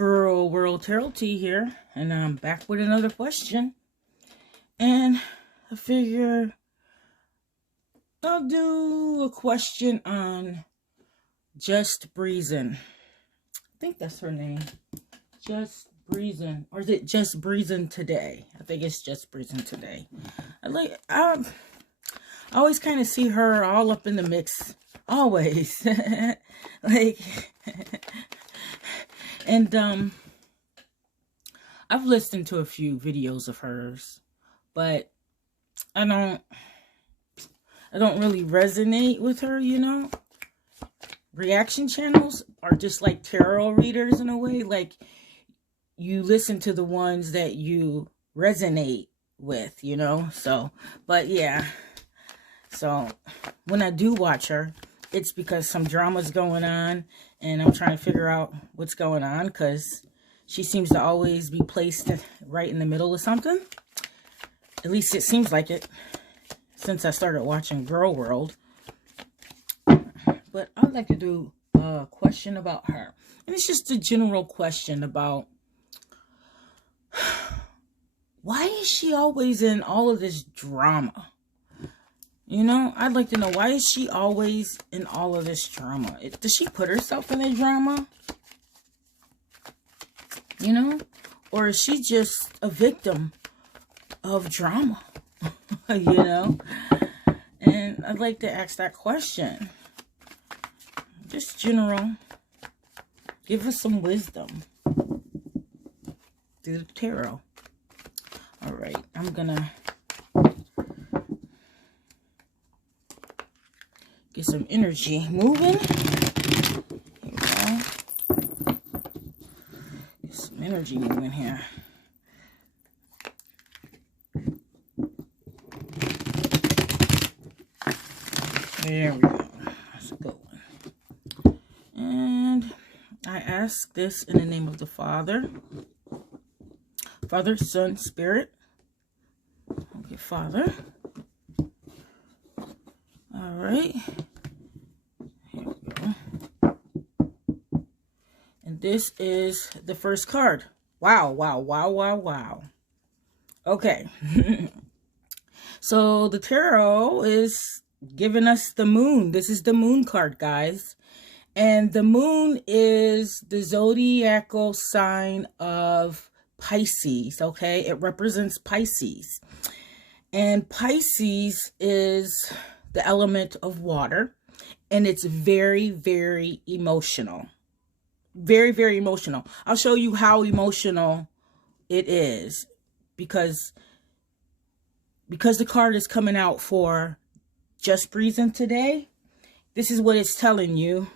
Girl World Tarot Tea here, and I'm back with another question. And I figure I'll do a question on Just Breezin. I think that's her name. Just Breezin. Or is it Just JustBreezinToday? I think it's Just JustBreezinToday. I always kind of see her all up in the mix. Always. And I've listened to a few videos of hers, but I don't really resonate with her, you know. Reaction channels are just like tarot readers in a way. Like, you listen to the ones that you resonate with, you know. So, but yeah. So when I do watch her, it's because some drama's going on and I'm trying to figure out what's going on, because she seems to always be placed right in the middle of something. At least it seems like it since I started watching Girl World. But I'd like to do a question about her. And it's just a general question about why is she always in all of this drama? You know, I'd like to know, why is she always in all of this drama? Does she put herself in the drama? You know? Or is she just a victim of drama? You know? And I'd like to ask that question. Just general. Give us some wisdom through the tarot. Alright, I'm gonna get some energy moving. Here we go. Get some energy moving here. There we go. That's a good one. And I ask this in the name of the Father, Son, Spirit. Okay, Father. All right. Here we go. And this is the first card. Wow, wow, wow, wow, wow. Okay. So the tarot is giving us the moon. This is the moon card, guys. And the moon is the zodiacal sign of Pisces, okay? It represents Pisces. And Pisces is the element of water, and it's very, very emotional. Very, very emotional. I'll show you how emotional it is because the card is coming out for Just Breezin Today. This is what it's telling you.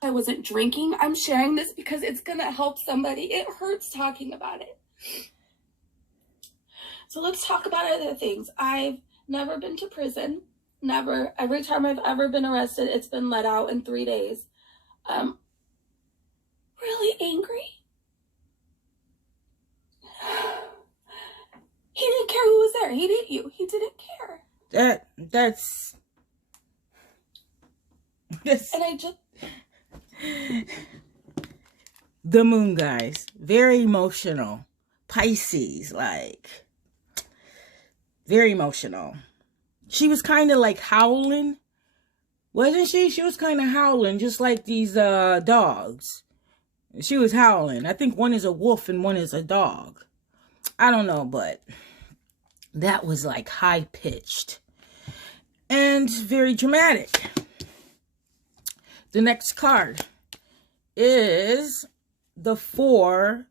I wasn't drinking. I'm sharing this because it's gonna help somebody. It hurts talking about it. So let's talk about other things. I've never been to prison. Never. Every time I've ever been arrested, it's been let out in 3 days. Really angry. He didn't care who was there. He didn't you. He didn't care. That's and I just the moon, guys. Very emotional. Pisces, like very emotional. She was kind of like howling, wasn't she? She was kind of howling, just like these dogs. She was howling. I think one is a wolf and one is a dog. I don't know, but that was like high-pitched and very dramatic. The next card is the Four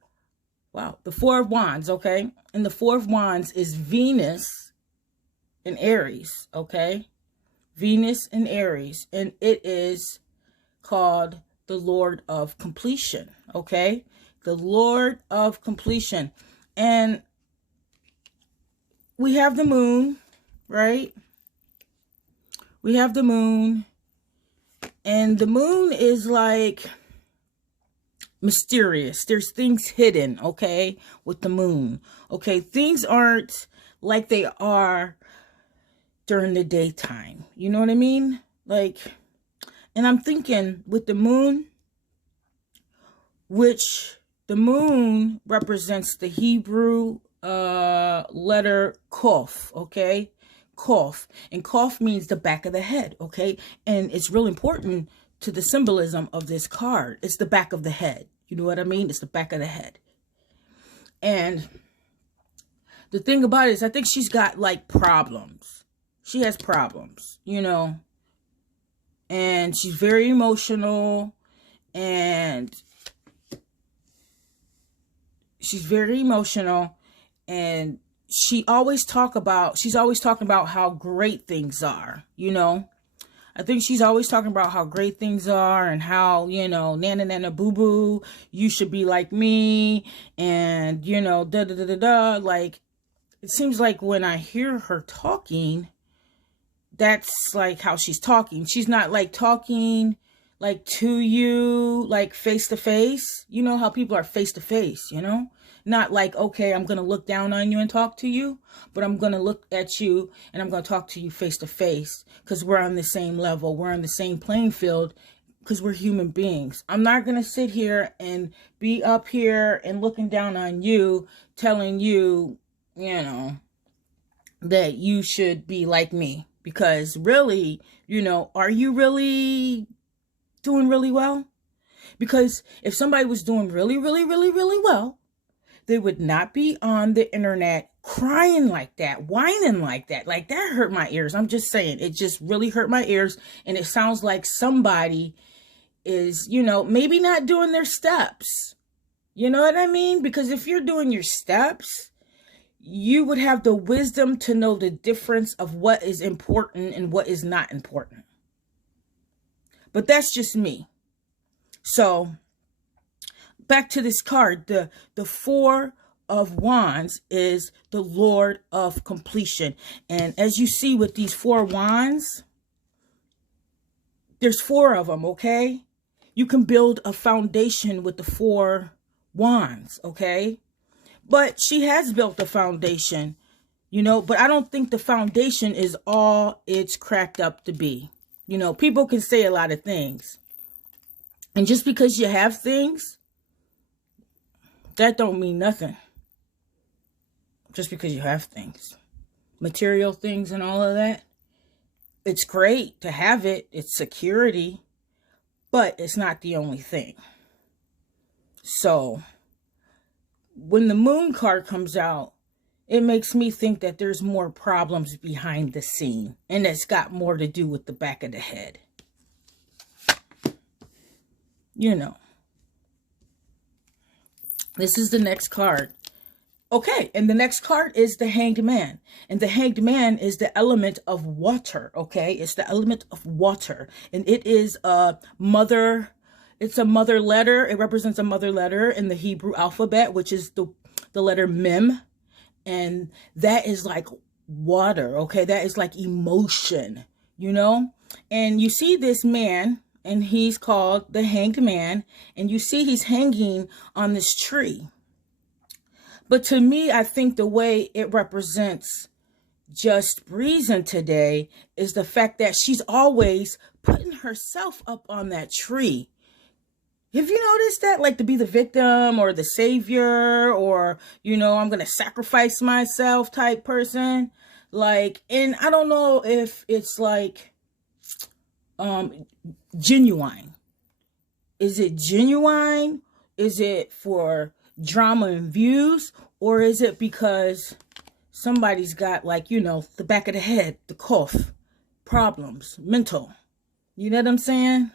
of Wands, okay? And the Four of Wands is Venus in Aries, okay? Venus in Aries. And it is called the Lord of Completion, okay? The Lord of Completion. And we have the moon, right? We have the moon. And the moon is like mysterious. There's things hidden, okay, with the moon. Okay, things aren't like they are during the daytime. You know what I mean? Like, and I'm thinking with the moon, which The moon represents the Hebrew letter Kof, okay? Kof. And Kof means the back of the head, okay? And it's real important to the symbolism of this card. It's the back of the head. You know what I mean? It's the back of the head. And the thing about it is, I think she's got like problems. She has problems, you know? And she's very emotional, and she's always talking about how great things are, you know? I think she's always talking about how great things are and how, you know, nana nana boo boo, you should be like me, and, you know, da da da da da. Like, it seems like when I hear her talking, that's like how she's talking. She's not like talking like to you, like face to face. You know how people are face to face, you know? Not like, okay, I'm going to look down on you and talk to you, but I'm going to look at you and I'm going to talk to you face to face, because we're on the same level. We're on the same playing field, because we're human beings. I'm not going to sit here and be up here and looking down on you, telling you, you know, that you should be like me. Because really, you know, are you really doing really well? Because if somebody was doing really, really, really, really well, they would not be on the internet crying like that, whining like that. Like, that hurt my ears. I'm just saying, it just really hurt my ears. And it sounds like somebody is, you know, maybe not doing their steps. You know what I mean? Because if you're doing your steps, you would have the wisdom to know the difference of what is important and what is not important. But that's just me. So back to this card, the Four of Wands is the Lord of completion. And as you see with these 4 wands, there's 4 of them, okay? You can build a foundation with the 4 wands, okay? But she has built a foundation, you know, but I don't think the foundation is all it's cracked up to be. You know, people can say a lot of things. And just because you have things, that don't mean nothing. Just because you have things. Material things and all of that. It's great to have it. It's security. But it's not the only thing. So when the moon card comes out, it makes me think that there's more problems behind the scene. And it's got more to do with the back of the head. You know. This is the next card. Okay, and the next card is the Hanged Man. And the Hanged Man is the element of water, okay? It's the element of water. And it is a mother... It's a mother letter. It represents a mother letter in the Hebrew alphabet, which is the letter Mem. And that is like water, okay? That is like emotion, you know? And you see this man, and he's called the Hanged Man. And you see he's hanging on this tree. But to me, I think the way it represents Just Breezing Today is the fact that she's always putting herself up on that tree. Have you noticed that? Like, to be the victim or the savior, or, you know, I'm going to sacrifice myself type person. Like, and I don't know if it's like genuine. Is it genuine? Is it for drama and views? Or is it because somebody's got, like, you know, the back of the head, the cough, problems, mental. You know what I'm saying?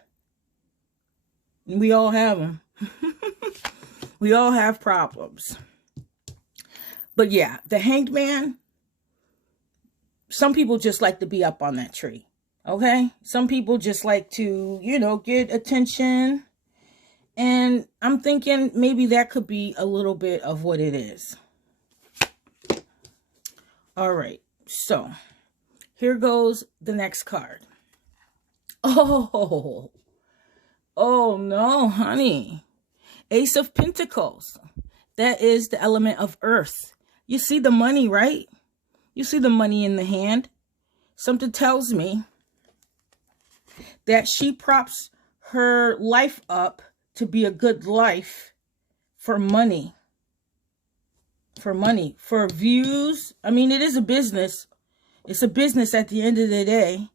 We all have them. We all have problems. But yeah, the Hanged Man, some people just like to be up on that tree. Okay? Some people just like to, you know, get attention. And I'm thinking maybe that could be a little bit of what it is. All right. So here goes the next card. Oh no, honey. Ace of Pentacles. That is the element of earth. You see the money, right? You see the money in the hand. Something tells me that she props her life up to be a good life for money. For money, for views. I mean, it is a business. It's a business at the end of the day,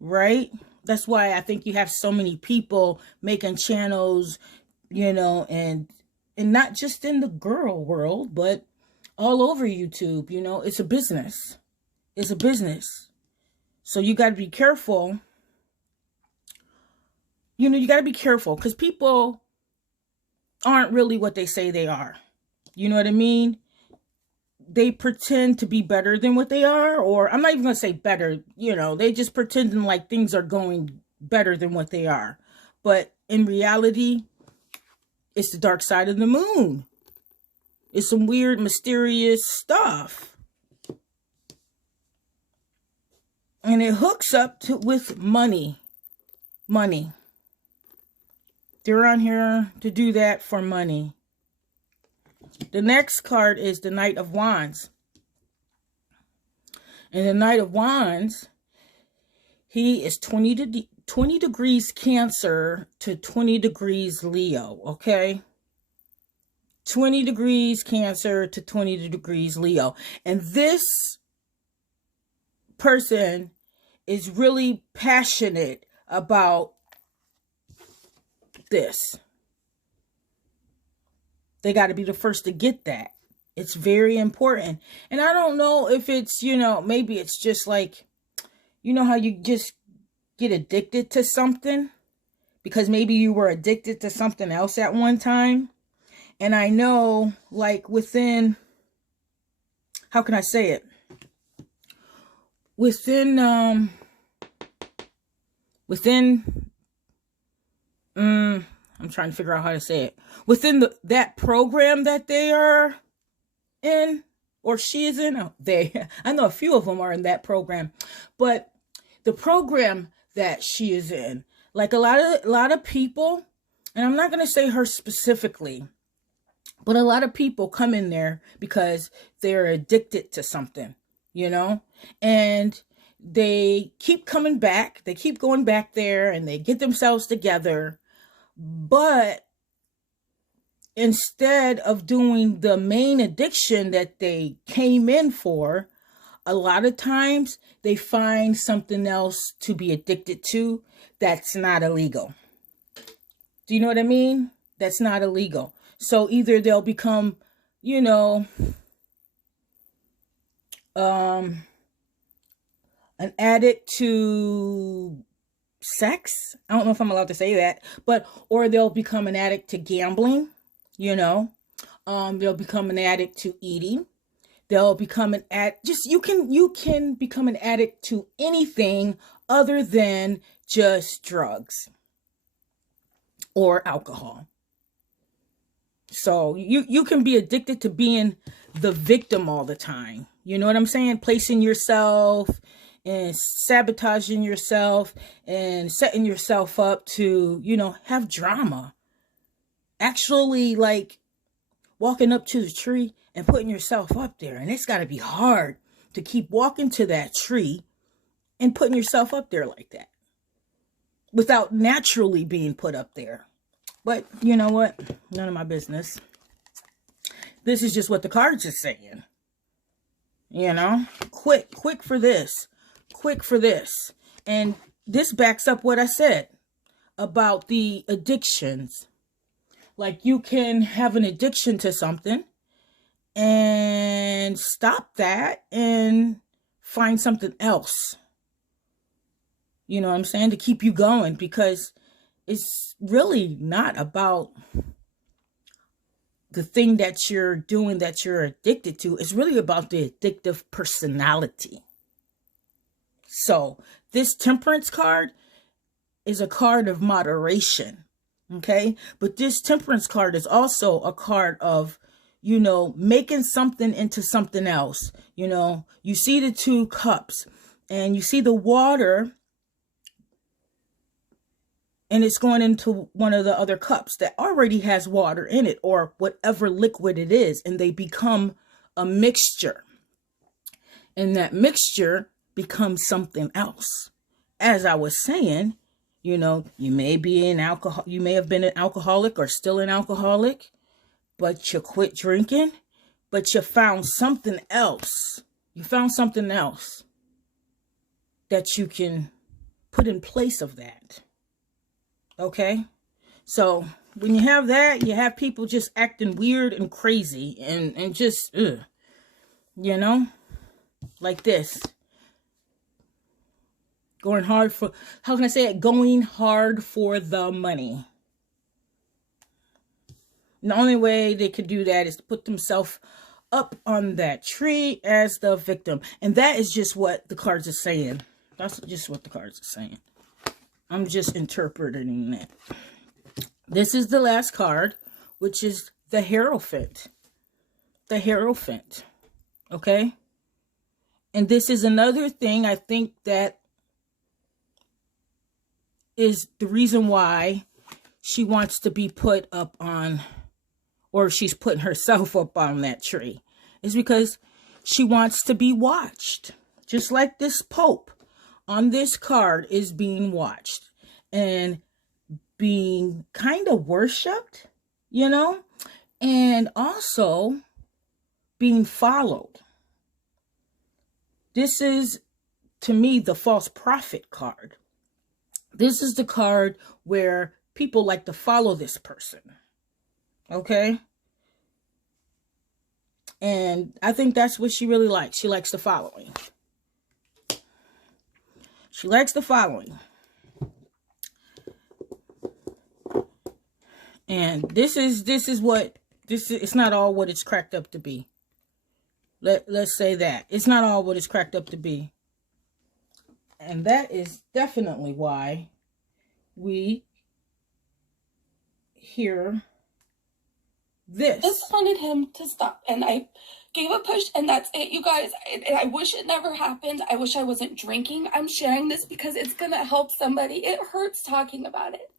right? That's why I think you have so many people making channels, you know, and not just in the girl world, but all over YouTube. You know, it's a business. It's a business. So you got to be careful. You know, you got to be careful because people aren't really what they say they are. You know what I mean? They pretend to be better than what they are, or I'm not even going to say better, you know, they just pretending like things are going better than what they are. But in reality, it's the dark side of the moon. It's some weird, mysterious stuff. And it hooks up with money. Money. They're on here to do that for money. The next card is the Knight of Wands. And the Knight of Wands, he is 20 degrees Cancer to 20 degrees Leo, okay? 20 degrees Cancer to 20 degrees Leo. And this person is really passionate about this. They got to be the first to get that. It's very important. And I don't know if it's, you know, maybe it's just like, you know how you just get addicted to something? Because maybe you were addicted to something else at one time. And I know, like, within, how can I say it? Within, I'm trying to figure out how to say it. Within that program that they are in, or she is in, I know a few of them are in that program, but the program that she is in, like a lot of people, and I'm not going to say her specifically, but a lot of people come in there because they're addicted to something, you know, and they keep coming back. They keep going back there and they get themselves together. But instead of doing the main addiction that they came in for, a lot of times they find something else to be addicted to that's not illegal. Do you know what I mean? That's not illegal. So either they'll become, you know, an addict to sex. I don't know if I'm allowed to say that, but, or they'll become an addict to gambling, you know, they'll become an addict to eating. They'll become an addict. Just, you can become an addict to anything other than just drugs or alcohol. So you can be addicted to being the victim all the time. You know what I'm saying? Placing yourself and sabotaging yourself and setting yourself up to, you know, have drama. Actually, like walking up to the tree and putting yourself up there. And it's got to be hard to keep walking to that tree and putting yourself up there like that without naturally being put up there. But you know what? None of my business. This is just what the cards are saying. You know, quick for this. Quick for this. And this backs up what I said about the addictions. Like, you can have an addiction to something and stop that and find something else. You know what I'm saying? To keep you going, because it's really not about the thing that you're doing that you're addicted to. It's really about the addictive personality. So this Temperance card is a card of moderation. Okay. But this Temperance card is also a card of, you know, making something into something else. You know, you see the 2 cups and you see the water, and it's going into one of the other cups that already has water in it, or whatever liquid it is, and they become a mixture. And that mixture becomes something else. As I was saying, you know, you may have been an alcoholic or still an alcoholic, but you quit drinking, but you found something else. You found something else that you can put in place of that. Okay? So when you have that, you have people just acting weird and crazy and just, you know, like this. Going hard for, how can I say it? Going hard for the money. And the only way they could do that is to put themselves up on that tree as the victim. And that is just what the cards are saying. That's just what the cards are saying. I'm just interpreting it. This is the last card, which is the Hierophant. The Hierophant. Okay? And this is another thing I think that is the reason why she wants to be put up on, or she's putting herself up on that tree, is because she wants to be watched. Just like this Pope on this card is being watched and being kind of worshipped, you know, and also being followed. This is, to me, the false prophet card. This is the card where people like to follow this person. Okay? And I think that's what she really likes. She likes the following. She likes the following. And it's not all what it's cracked up to be. Let's say that. It's not all what it's cracked up to be. And that is definitely why we hear this. I just wanted him to stop, and I gave a push, and that's it, you guys. I wish it never happened. I wish I wasn't drinking. I'm sharing this because it's gonna help somebody. It hurts talking about it.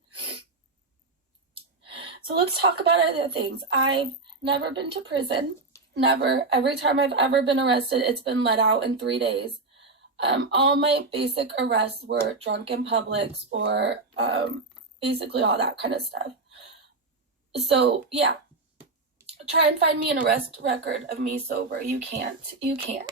So let's talk about other things. I've never been to prison. Never. Every time I've ever been arrested, it's been let out in 3 days. All my basic arrests were drunk in Publix or basically all that kind of stuff. So, yeah. Try and find me an arrest record of me sober. You can't. You can't.